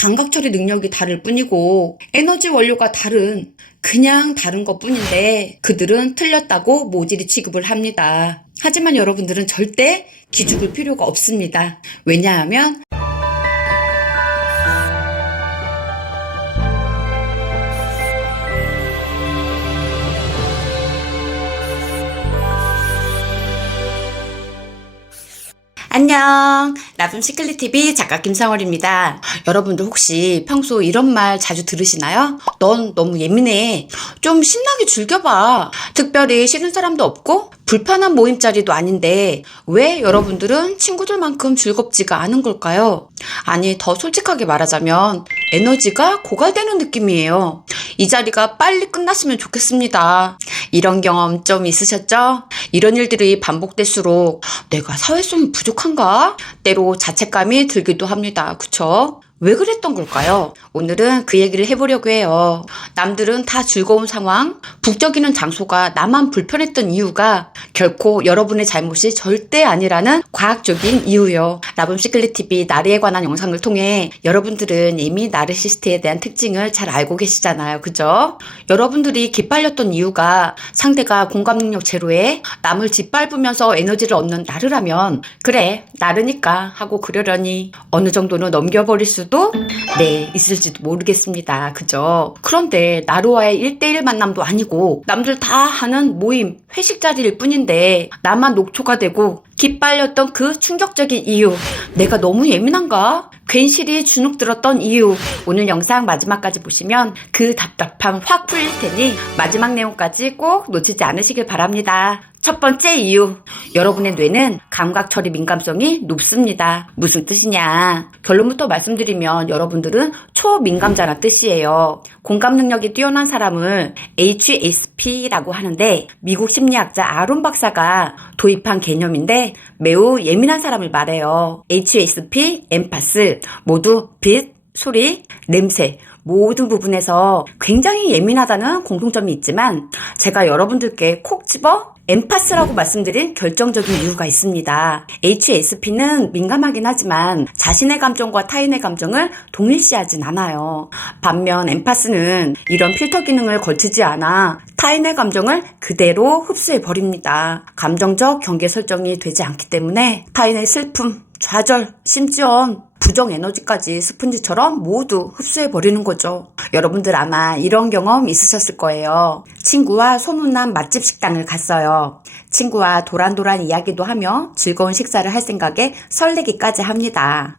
감각 처리 능력이 다를 뿐이고 에너지 원료가 그냥 다른 것 뿐인데 그들은 틀렸다고 모질이 취급을 합니다. 하지만 여러분들은 절대 기죽을 필요가 없습니다. 왜냐하면 안녕, 나쁨 시클릿TV 작가 김상월입니다. 여러분들 혹시 평소 이런 말 자주 들으시나요? 넌 너무 예민해. 좀 신나게 즐겨봐. 특별히 싫은 사람도 없고 불편한 모임자리도 아닌데 왜 여러분들은 친구들만큼 즐겁지가 않은 걸까요? 아니, 더 솔직하게 말하자면 에너지가 고갈되는 느낌이에요. 이 자리가 빨리 끝났으면 좋겠습니다. 이런 경험 좀 있으셨죠? 이런 일들이 반복될수록 내가 사회성이 부족한가? 때로 자책감이 들기도 합니다. 그쵸? 왜 그랬던 걸까요? 오늘은 그 얘기를 해보려고 해요. 남들은 다 즐거운 상황, 북적이는 장소가 나만 불편했던 이유가 결코 여러분의 잘못이 절대 아니라는 과학적인 이유요. 나쁨 시클릿TV 나르에 관한 영상을 통해 여러분들은 이미 나르시스트에 대한 특징을 잘 알고 계시잖아요. 그죠? 여러분들이 기빨렸던 이유가 상대가 공감 능력 제로에 남을 짓밟으면서 에너지를 얻는 나르라면 그래, 나르니까 하고 그러려니 어느 정도는 넘겨버릴 수도 있을지도 모르겠습니다. 그죠? 그런데 나루와의 1대1 만남도 아니고 남들 다 하는 모임, 회식 자리일 뿐인데 나만 녹초가 되고 기빨렸던 그 충격적인 이유, 내가 너무 예민한가? 괜시리 주눅 들었던 이유, 오늘 영상 마지막까지 보시면 그 답답함 확 풀릴 테니 마지막 내용까지 꼭 놓치지 않으시길 바랍니다. 첫 번째 이유, 여러분의 뇌는 감각 처리 민감성이 높습니다. 무슨 뜻이냐? 결론부터 말씀드리면 여러분들은 초민감자란 뜻이에요. 공감 능력이 뛰어난 사람을 HSP라고 하는데 미국 심리학자 아론 박사가 도입한 개념인데 매우 예민한 사람을 말해요. HSP, 엠파스 모두 빛, 소리, 냄새 모든 부분에서 굉장히 예민하다는 공통점이 있지만 제가 여러분들께 콕 집어 엠파스라고 말씀드린 결정적인 이유가 있습니다. HSP는 민감하긴 하지만 자신의 감정과 타인의 감정을 동일시하진 않아요. 반면 엠파스는 이런 필터 기능을 거치지 않아 타인의 감정을 그대로 흡수해버립니다. 감정적 경계 설정이 되지 않기 때문에 타인의 슬픔, 좌절, 심지어 부정 에너지까지 스펀지처럼 모두 흡수해버리는 거죠. 여러분들 아마 이런 경험 있으셨을 거예요. 친구와 소문난 맛집 식당을 갔어요. 친구와 도란도란 이야기도 하며 즐거운 식사를 할 생각에 설레기까지 합니다.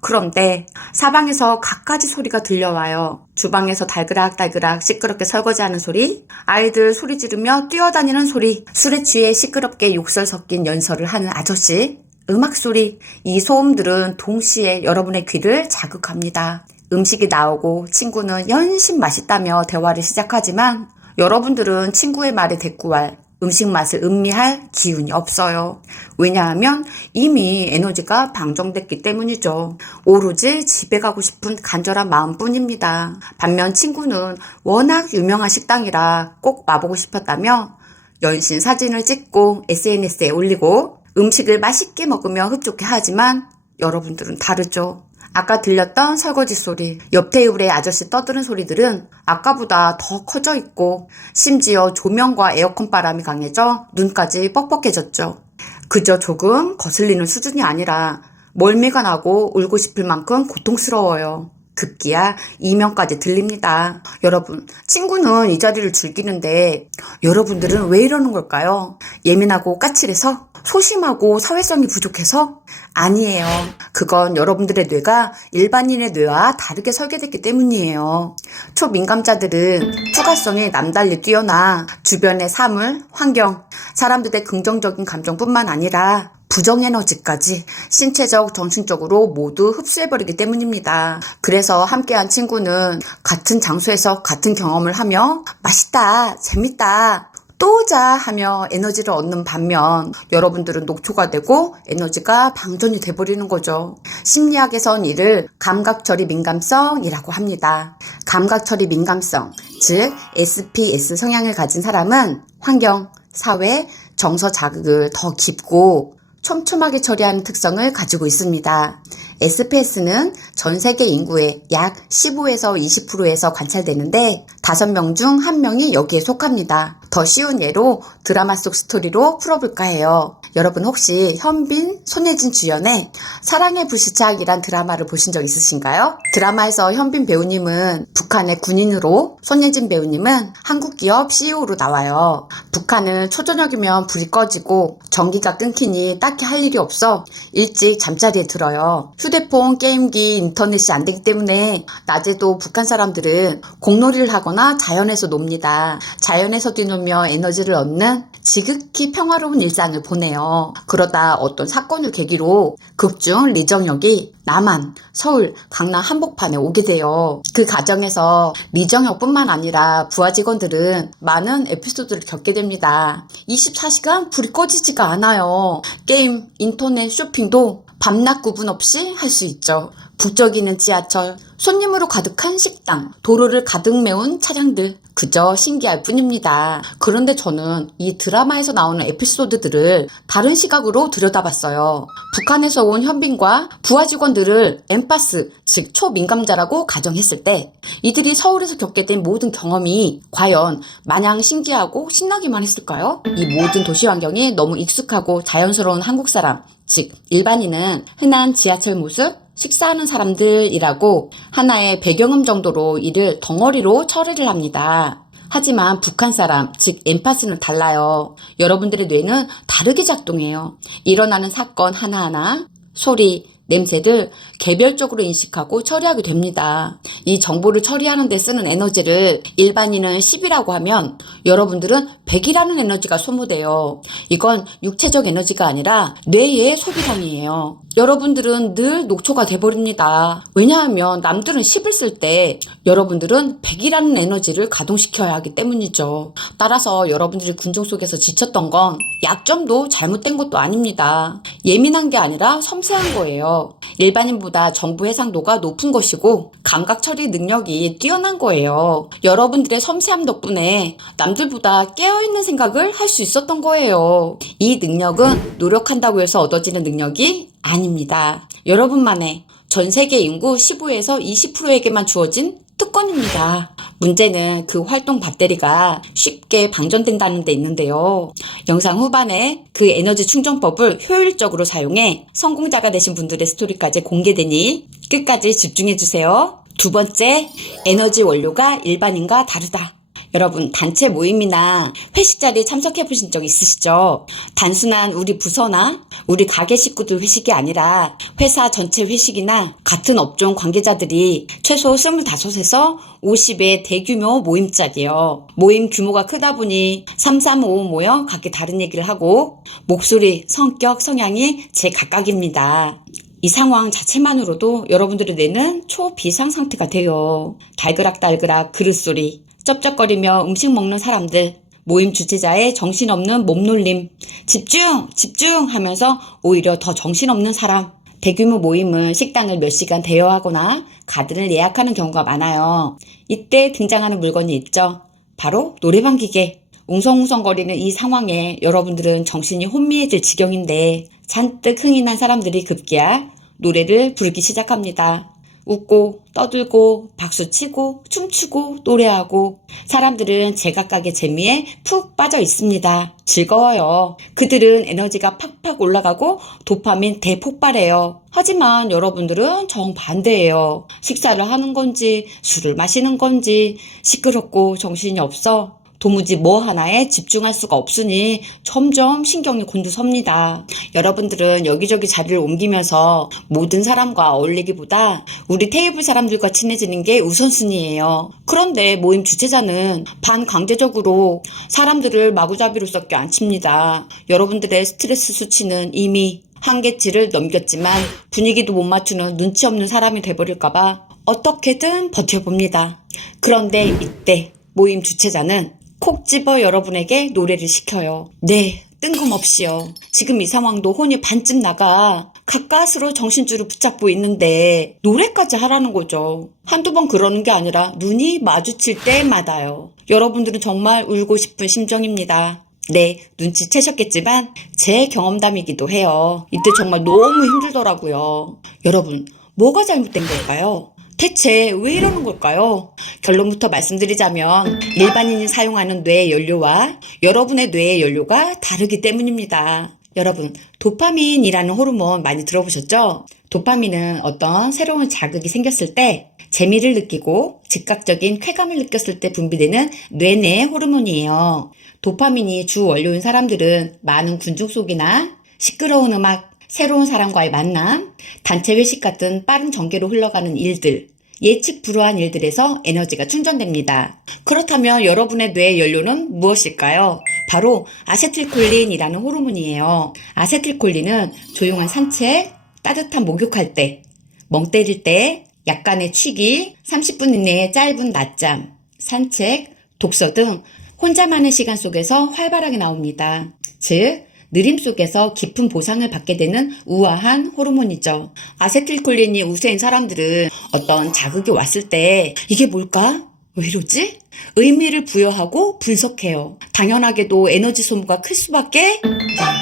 그런데 사방에서 갖가지 소리가 들려와요. 주방에서 달그락달그락 시끄럽게 설거지하는 소리, 아이들 소리 지르며 뛰어다니는 소리, 술에 취해 시끄럽게 욕설 섞인 연설을 하는 아저씨, 음악 소리, 이 소음들은 동시에 여러분의 귀를 자극합니다. 음식이 나오고 친구는 연신 맛있다며 대화를 시작하지만 여러분들은 친구의 말에 대꾸할, 음식 맛을 음미할 기운이 없어요. 왜냐하면 이미 에너지가 방전됐기 때문이죠. 오로지 집에 가고 싶은 간절한 마음뿐입니다. 반면 친구는 워낙 유명한 식당이라 꼭 와보고 싶었다며 연신 사진을 찍고 SNS에 올리고 음식을 맛있게 먹으며 흡족해 하지만 여러분들은 다르죠. 아까 들렸던 설거지 소리, 옆 테이블의 아저씨 떠드는 소리들은 아까보다 더 커져 있고 심지어 조명과 에어컨 바람이 강해져 눈까지 뻑뻑해졌죠. 그저 조금 거슬리는 수준이 아니라 멀미가 나고 울고 싶을 만큼 고통스러워요. 급기야 이명까지 들립니다. 여러분, 친구는 이 자리를 즐기는데 여러분들은 왜 이러는 걸까요? 예민하고 까칠해서? 소심하고 사회성이 부족해서? 아니에요. 그건 여러분들의 뇌가 일반인의 뇌와 다르게 설계됐기 때문이에요. 초민감자들은 투과성이 남달리 뛰어나 주변의 사물, 환경, 사람들의 긍정적인 감정뿐만 아니라 부정에너지까지 신체적, 정신적으로 모두 흡수해버리기 때문입니다. 그래서 함께한 친구는 같은 장소에서 같은 경험을 하며 맛있다, 재밌다, 또 오자 하며 에너지를 얻는 반면 여러분들은 녹초가 되고 에너지가 방전이 돼버리는 거죠. 심리학에선 이를 감각처리 민감성이라고 합니다. 감각처리 민감성, 즉 SPS 성향을 가진 사람은 환경, 사회, 정서 자극을 더 깊고 촘촘하게 처리하는 특성을 가지고 있습니다. SPS는 전 세계 인구의 약 15에서 20%에서 관찰되는데 5명 중 1명이 여기에 속합니다. 더 쉬운 예로 드라마 속 스토리로 풀어볼까 해요. 여러분 혹시 현빈, 손예진 주연의 사랑의 불시착이란 드라마를 보신 적 있으신가요? 드라마에서 현빈 배우님은 북한의 군인으로, 손예진 배우님은 한국 기업 CEO로 나와요. 북한은 초저녁이면 불이 꺼지고 전기가 끊기니 딱히 할 일이 없어 일찍 잠자리에 들어요. 휴대폰, 게임기, 인터넷이 안 되기 때문에 낮에도 북한 사람들은 공놀이를 하거나 자연에서 놉니다. 자연에서 뛰놀며 에너지를 얻는 지극히 평화로운 일상을 보내요. 그러다 어떤 사건을 계기로 극중 리정혁이 남한, 서울, 강남 한복판에 오게 돼요. 그 과정에서 리정혁뿐만 아니라 부하 직원들은 많은 에피소드를 겪게 됩니다. 24시간 불이 꺼지지가 않아요. 게임, 인터넷, 쇼핑도 밤낮 구분 없이 할 수 있죠. 북적이는 지하철, 손님으로 가득한 식당, 도로를 가득 메운 차량들, 그저 신기할 뿐입니다. 그런데 저는 이 드라마에서 나오는 에피소드들을 다른 시각으로 들여다봤어요. 북한에서 온 현빈과 부하 직원들을 엠파스, 즉 초민감자라고 가정했을 때 이들이 서울에서 겪게 된 모든 경험이 과연 마냥 신기하고 신나기만 했을까요? 이 모든 도시 환경이 너무 익숙하고 자연스러운 한국 사람, 즉 일반인은 흔한 지하철 모습, 식사하는 사람들이라고 하나의 배경음 정도로 이를 덩어리로 처리를 합니다. 하지만 북한 사람, 즉 엠파스는 달라요. 여러분들의 뇌는 다르게 작동해요. 일어나는 사건 하나하나, 소리, 냄새들 개별적으로 인식하고 처리하게 됩니다. 이 정보를 처리하는 데 쓰는 에너지를 일반인은 10이라고 하면 여러분들은 100이라는 에너지가 소모돼요. 이건 육체적 에너지가 아니라 뇌의 소비량이에요. 여러분들은 늘 녹초가 돼버립니다. 왜냐하면 남들은 10을 쓸 때 여러분들은 100이라는 에너지를 가동시켜야 하기 때문이죠. 따라서 여러분들이 군중 속에서 지쳤던 건 약점도 잘못된 것도 아닙니다. 예민한 게 아니라 섬세한 거예요. 일반인보다 정보 해상도가 높은 것이고 감각 처리 능력이 뛰어난 거예요. 여러분들의 섬세함 덕분에 남들보다 깨어있는 생각을 할 수 있었던 거예요. 이 능력은 노력한다고 해서 얻어지는 능력이 아닙니다. 여러분만의 전 세계 인구 15에서 20%에게만 주어진 특권입니다. 문제는 그 활동 배터리가 쉽게 방전된다는 데 있는데요. 영상 후반에 그 에너지 충전법을 효율적으로 사용해 성공자가 되신 분들의 스토리까지 공개되니 끝까지 집중해주세요. 두 번째, 에너지 원료가 일반인과 다르다. 여러분, 단체 모임이나 회식 자리에 참석해 보신 적 있으시죠? 단순한 우리 부서나 우리 가게 식구들 회식이 아니라 회사 전체 회식이나 같은 업종 관계자들이 최소 25에서 50의 대규모 모임짝이에요. 모임 규모가 크다 보니 335 모여 각기 다른 얘기를 하고 목소리, 성격, 성향이 제각각입니다. 이 상황 자체만으로도 여러분들의 뇌는 초비상 상태가 돼요. 달그락달그락 그릇소리, 쩝쩝거리며 음식 먹는 사람들, 모임 주최자의 정신없는 몸놀림, 집중! 집중! 하면서 오히려 더 정신없는 사람. 대규모 모임은 식당을 몇 시간 대여하거나 가든을 예약하는 경우가 많아요. 이때 등장하는 물건이 있죠. 바로 노래방 기계. 웅성웅성거리는 이 상황에 여러분들은 정신이 혼미해질 지경인데 잔뜩 흥이 난 사람들이 급기야 노래를 부르기 시작합니다. 웃고 떠들고 박수치고 춤추고 노래하고 사람들은 제각각의 재미에 푹 빠져 있습니다. 즐거워요. 그들은 에너지가 팍팍 올라가고 도파민 대폭발해요. 하지만 여러분들은 정반대예요. 식사를 하는 건지 술을 마시는 건지 시끄럽고 정신이 없어 도무지 뭐 하나에 집중할 수가 없으니 점점 신경이 곤두섭니다. 여러분들은 여기저기 자리를 옮기면서 모든 사람과 어울리기보다 우리 테이블 사람들과 친해지는 게 우선순위예요. 그런데 모임 주최자는 반강제적으로 사람들을 마구잡이로 섞여 앉힙니다. 여러분들의 스트레스 수치는 이미 한계치를 넘겼지만 분위기도 못 맞추는 눈치 없는 사람이 돼버릴까봐 어떻게든 버텨봅니다. 그런데 이때 모임 주최자는 콕 집어 여러분에게 노래를 시켜요. 네, 뜬금없이요. 지금 이 상황도 혼이 반쯤 나가 가까스로 정신줄을 붙잡고 있는데 노래까지 하라는 거죠. 한두 번 그러는 게 아니라 눈이 마주칠 때마다요. 여러분들은 정말 울고 싶은 심정입니다. 네, 눈치채셨겠지만 제 경험담이기도 해요. 이때 정말 너무 힘들더라고요. 여러분, 뭐가 잘못된 걸까요? 대체 왜 이러는 걸까요? 결론부터 말씀드리자면 일반인이 사용하는 뇌의 연료와 여러분의 뇌의 연료가 다르기 때문입니다. 여러분, 도파민이라는 호르몬 많이 들어보셨죠? 도파민은 어떤 새로운 자극이 생겼을 때 재미를 느끼고 즉각적인 쾌감을 느꼈을 때 분비되는 뇌내 호르몬이에요. 도파민이 주 원료인 사람들은 많은 군중 속이나 시끄러운 음악, 새로운 사람과의 만남, 단체 회식 같은 빠른 전개로 흘러가는 일들, 예측 불허한 일들에서 에너지가 충전됩니다. 그렇다면 여러분의 뇌의 연료는 무엇일까요? 바로 아세틸콜린이라는 호르몬이에요. 아세틸콜린은 조용한 산책, 따뜻한 목욕할 때, 멍 때릴 때, 약간의 취기, 30분 이내의 짧은 낮잠, 산책, 독서 등 혼자만의 시간 속에서 활발하게 나옵니다. 즉, 느림 속에서 깊은 보상을 받게 되는 우아한 호르몬이죠. 아세틸콜린이 우세인 사람들은 어떤 자극이 왔을 때 이게 뭘까? 왜 이러지? 의미를 부여하고 분석해요. 당연하게도 에너지 소모가 클 수밖에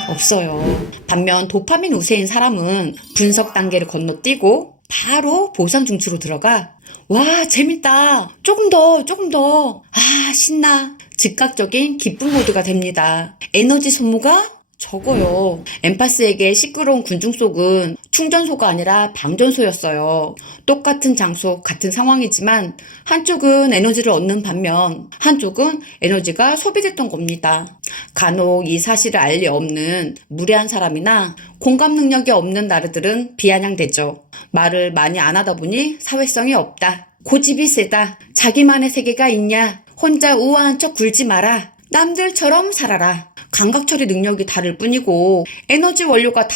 없어요. 반면 도파민 우세인 사람은 분석 단계를 건너뛰고 바로 보상 중추로 들어가 와 재밌다 조금 더 신나 즉각적인 기쁨 모드가 됩니다. 에너지 소모가 적어요. 엠파스에게 시끄러운 군중 속은 충전소가 아니라 방전소였어요. 똑같은 장소, 같은 상황이지만 한쪽은 에너지를 얻는 반면 한쪽은 에너지가 소비됐던 겁니다. 간혹 이 사실을 알 리 없는 무례한 사람이나 공감 능력이 없는 나르들은 비아냥대죠. 말을 많이 안 하다 보니 사회성이 없다. 고집이 세다. 자기만의 세계가 있냐. 혼자 우아한 척 굴지 마라. 남들처럼 살아라. 감각 처리 능력이 다를 뿐이고 에너지 원료가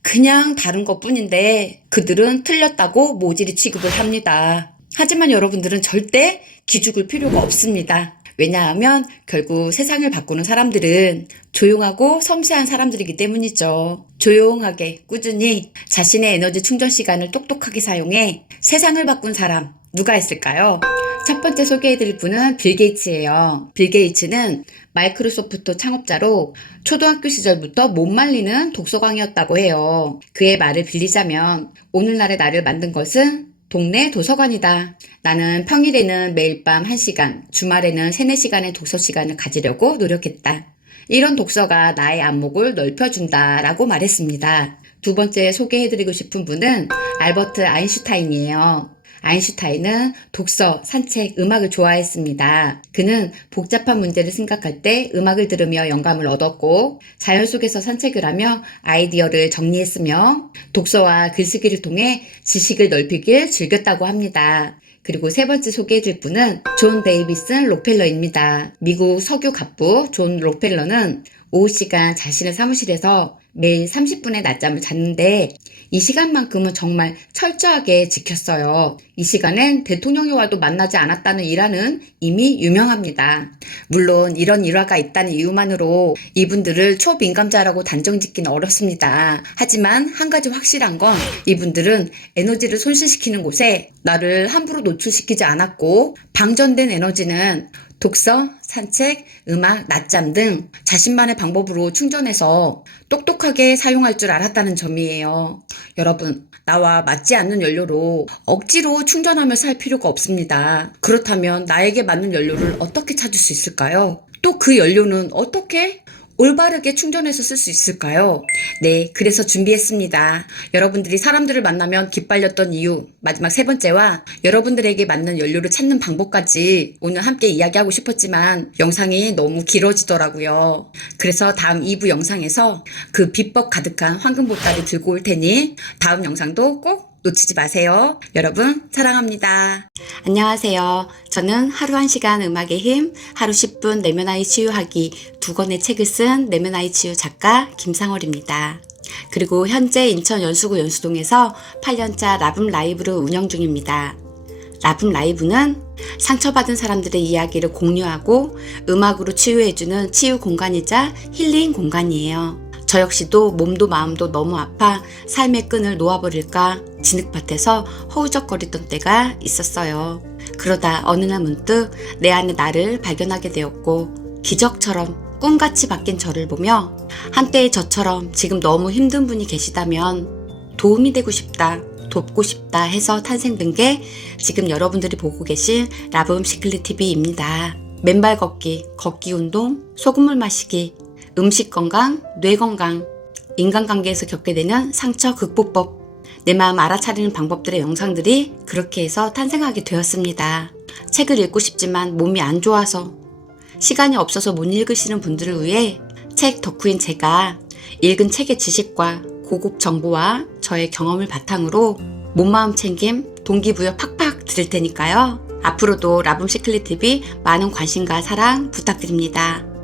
그냥 다른 것 뿐인데 그들은 틀렸다고 모질이 취급을 합니다. 하지만 여러분들은 절대 기죽을 필요가 없습니다. 왜냐하면 결국 세상을 바꾸는 사람들은 조용하고 섬세한 사람들이기 때문이죠. 조용하게 꾸준히 자신의 에너지 충전 시간을 똑똑하게 사용해 세상을 바꾼 사람 누가 있을까요? 첫 번째 소개해드릴 분은 빌 게이츠예요. 빌 게이츠는 마이크로소프트 창업자로 초등학교 시절부터 못 말리는 독서광이었다고 해요. 그의 말을 빌리자면 오늘날의 나를 만든 것은 동네 도서관이다. 나는 평일에는 매일 밤 1시간, 주말에는 3, 4시간의 독서 시간을 가지려고 노력했다. 이런 독서가 나의 안목을 넓혀준다 라고 말했습니다. 두 번째 소개해드리고 싶은 분은 알버트 아인슈타인이에요. 아인슈타인은 독서, 산책, 음악을 좋아했습니다. 그는 복잡한 문제를 생각할 때 음악을 들으며 영감을 얻었고 자연 속에서 산책을 하며 아이디어를 정리했으며 독서와 글쓰기를 통해 지식을 넓히길 즐겼다고 합니다. 그리고 세 번째 소개해줄 분은 존 데이비슨 록펠러입니다. 미국 석유 갑부 존 록펠러는 오후 시간 자신의 사무실에서 매일 30분의 낮잠을 잤는데 이 시간만큼은 정말 철저하게 지켰어요. 이 시간엔 대통령이 와도 만나지 않았다는 일화는 이미 유명합니다. 물론 이런 일화가 있다는 이유만으로 이분들을 초민감자라고 단정짓기는 어렵습니다. 하지만 한 가지 확실한 건 이분들은 에너지를 손실시키는 곳에 나를 함부로 노출시키지 않았고 방전된 에너지는 독서, 산책, 음악, 낮잠 등 자신만의 방법으로 충전해서 똑똑하게 사용할 줄 알았다는 점이에요. 여러분, 나와 맞지 않는 연료로 억지로 충전하며 살 필요가 없습니다. 그렇다면 나에게 맞는 연료를 어떻게 찾을 수 있을까요? 또 그 연료는 어떻게 올바르게 충전해서 쓸 수 있을까요? 네, 그래서 준비했습니다. 여러분들이 사람들을 만나면 기빨렸던 이유, 마지막 세 번째와 여러분들에게 맞는 연료를 찾는 방법까지 오늘 함께 이야기하고 싶었지만 영상이 너무 길어지더라고요. 그래서 다음 2부 영상에서 그 비법 가득한 황금 보따리 들고 올 테니 다음 영상도 꼭 놓치지 마세요. 여러분 사랑합니다. 안녕하세요. 저는 하루 1시간 음악의 힘, 하루 10분 내면 아이 치유하기 2권의 책을 쓴 내면 아이 치유 작가 김상월입니다. 그리고 현재 인천 연수구 연수동에서 8년차 라붐 라이브를 운영 중입니다. 라붐 라이브는 상처받은 사람들의 이야기를 공유하고 음악으로 치유해주는 치유 공간이자 힐링 공간이에요. 저 역시도 몸도 마음도 너무 아파 삶의 끈을 놓아버릴까 진흙밭에서 허우적거리던 때가 있었어요. 그러다 어느 날 문득 내 안에 나를 발견하게 되었고 기적처럼 꿈같이 바뀐 저를 보며 한때의 저처럼 지금 너무 힘든 분이 계시다면 도움이 되고 싶다, 돕고 싶다 해서 탄생된 게 지금 여러분들이 보고 계신 라붐 시클릿 TV입니다. 맨발 걷기, 걷기 운동, 소금물 마시기, 음식 건강, 뇌 건강, 인간관계에서 겪게 되는 상처 극복법, 내 마음 알아차리는 방법들의 영상들이 그렇게 해서 탄생하게 되었습니다. 책을 읽고 싶지만 몸이 안 좋아서 시간이 없어서 못 읽으시는 분들을 위해 책 덕후인 제가 읽은 책의 지식과 고급 정보와 저의 경험을 바탕으로 몸마음 챙김, 동기부여 팍팍 드릴 테니까요. 앞으로도 라붐 시클릿 TV 많은 관심과 사랑 부탁드립니다.